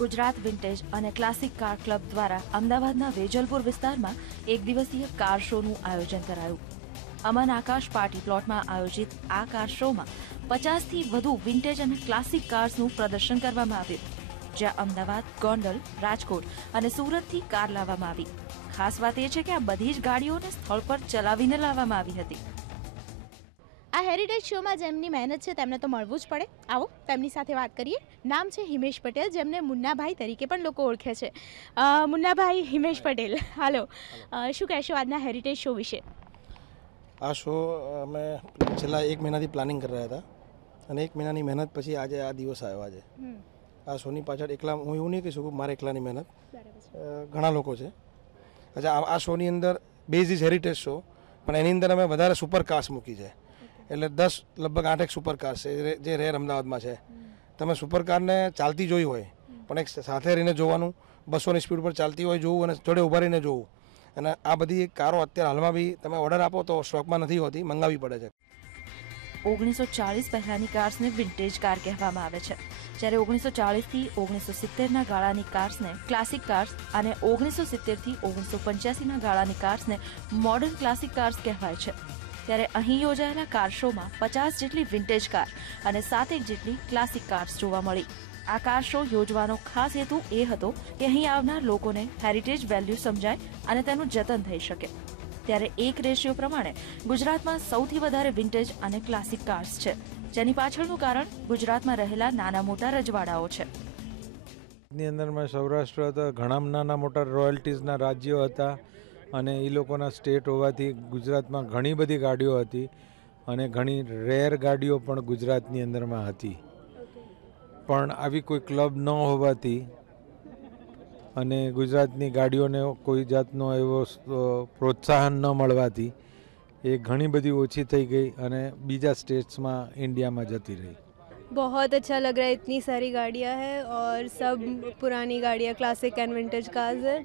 Gujarat vintage અને classic car club દ્વારા અમદાવાદના વેજલપુર વિસ્તારમાં એક દિવસીય કાર શોનું આયોજન કરાયું અમન આકાશ પાર્ટી પ્લોટમાં આયોજિત આ કાર શોમાં 50 થી વધુ વિન્ટેજ અને ક્લાસિક કાર્સનું પ્રદર્શન કરવામાં આવ્યું જે અમદાવાદ, ગોંડલ, રાજકોટ અને સુરતથી કાર લાવવામાં આવી ખાસ વાત એ છે કે આ બધી જ ગાડીઓને સ્થળ પર ચલાવીને લાવવામાં આવી હતી આ હેરિટેજ શોમાં જેમની મહેનત છે તેમને તો મળવું જ પડે આવો તેમની સાથે વાત કરીએ નામ છે હિમેશ પટેલ જેમને મુન્નાભાઈ તરીકે પણ લોકો ઓળખે છે મુન્નાભાઈ હિમેશ પટેલ હાલો શું કહેશો આજના હેરિટેજ શો વિશે આ શો અમે છેલ્લા એક મહિનાથી પ્લાનિંગ કરી રહ્યા હતા અને એક મહિનાની મહેનત પછી આજે આ દિવસ આવ્યો આજે આ શોની પાછળ એકલા હું એવું નહીં કહી શકું મારે એકલાની મહેનત ઘણા લોકો છે અચ્છા આ શોની અંદર બેઝ ઇઝ હેરિટેજ શો પણ એની અંદર અમે વધારે સુપર કાસ્ટ મૂકી છે એટલે દસ લગભગ આઠેક સુપરકાર છે જે રેર અમદાવાદમાં છે તમે સુપરકારને ચાલતી જોઈ હોય પણ એક સાથે રહીને જોવાનું બસોની સ્પીડ પર ચાલતી હોય જોવું અને જોડે ઊભા રહીને જોવું અને આ બધી કારો અત્યારે હાલમાં બી તમે ઓર્ડર આપો તો સ્ટોકમાં નથી હોતી મંગાવી પડે છે ઓગણીસો ચાલીસ પહેલાંની કાર્સને વિન્ટેજ કાર કહેવામાં આવે છે જ્યારે ઓગણીસો ચાલીસથી ઓગણીસો સિત્તેરના ગાળાની કાર્સને ક્લાસિક કાર્સ અને ઓગણીસો સિત્તેરથી ઓગણીસો પંચ્યાસીના ગાળાની કાર્સને મોડર્ન ક્લાસિક કાર્સ કહેવાય છે ત્યારે અહીં યોજાયેલા કાર શોમાં પચાસ જેટલી વિન્ટેજ કાર અને સાતેક જેટલી ક્લાસિક કાર્સ જોવા મળી આ કાર શો યોજવાનો ખાસ હેતુ એ હતો કે અહીં આવનાર લોકોને હેરિટેજ વેલ્યુ સમજાય અને તેનું જતન થઈ શકે ત્યારે એક રેશિયો પ્રમાણે ગુજરાતમાં સૌથી વધારે વિન્ટેજ અને ક્લાસિક કાર્સ છે જેની પાછળનું કારણ ગુજરાતમાં રહેલા નાના મોટા રજવાડાઓ છે ની અંદરમાં સૌરાષ્ટ્ર હતા ઘણા નાના મોટા રોયલ્ટીઝના રાજ્યો હતા અને એ લોકોના સ્ટેટ હોવાથી ગુજરાતમાં ઘણી બધી ગાડીઓ હતી અને ઘણી રેર ગાડીઓ પણ ગુજરાતની અંદરમાં હતી પણ આવી કોઈ ક્લબ ન હોવાથી અને ગુજરાતની ગાડીઓને કોઈ જાતનો એવો પ્રોત્સાહન ન મળવાથી એ ઘણી બધી ઓછી થઈ ગઈ અને બીજા સ્ટેટ્સમાં ઇન્ડિયામાં જતી રહી बहुत अच्छा लग रहा है इतनी सारी गाड़ियाँ हैं और सब पुरानी गाड़ियाँ क्लासिक एंड विंटेज कार्स है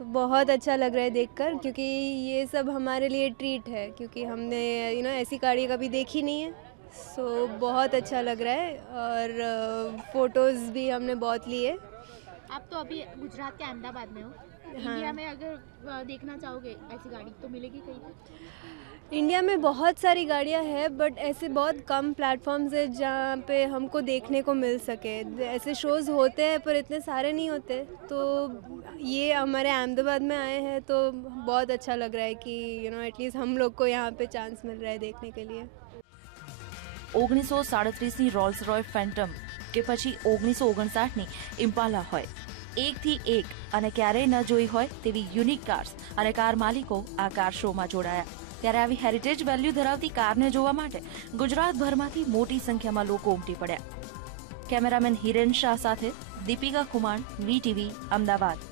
तो बहुत अच्छा लग रहा है देखकर क्योंकि ये सब हमारे लिए ट्रीट है क्योंकि हमने यू नो ऐसी गाड़ी कभी देखी नहीं है सो बहुत अच्छा लग रहा है और फ़ोटोज़ uh, भी हमने बहुत लिए आप तो अभी गुजरात के अहमदाबाद में हो हाँ। इंडिया में अगर uh, देखना चाहोगे ऐसी गाड़ी तो मिलेगी कहीं इंडिया में बहुत सारी गाड़ियां हैं बट ऐसे बहुत कम प्लेटफॉर्म्स है जहाँ पे हमको देखने को मिल सके ऐसे शोज़ होते हैं पर इतने सारे नहीं होते तो ये हमारे अहमदाबाद में आए हैं तो बहुत अच्छा लग रहा है कि यू नो एटलीस्ट हम लोग को यहाँ पे चांस मिल रहा है देखने के लिए रॉल्स रॉय રોય के કે પછી 1959 ની ઇમ્પાલા एक थी एक એક न ક્યારેય ન જોઈ હોય તેવી યુનિક કાર્સ कार કાર માલિકો આ यार अभी हेरिटेज वैल्यू धरावती कारने જોવા માટે ગુજરાત भरમાંથી મોટી સંખ્યામાં લોકો ઉમટી પડ્યા કેમેરામેન હિરેન શાહ સાથે દીપિકા કુમાર વી ટીવી અમદાવાદ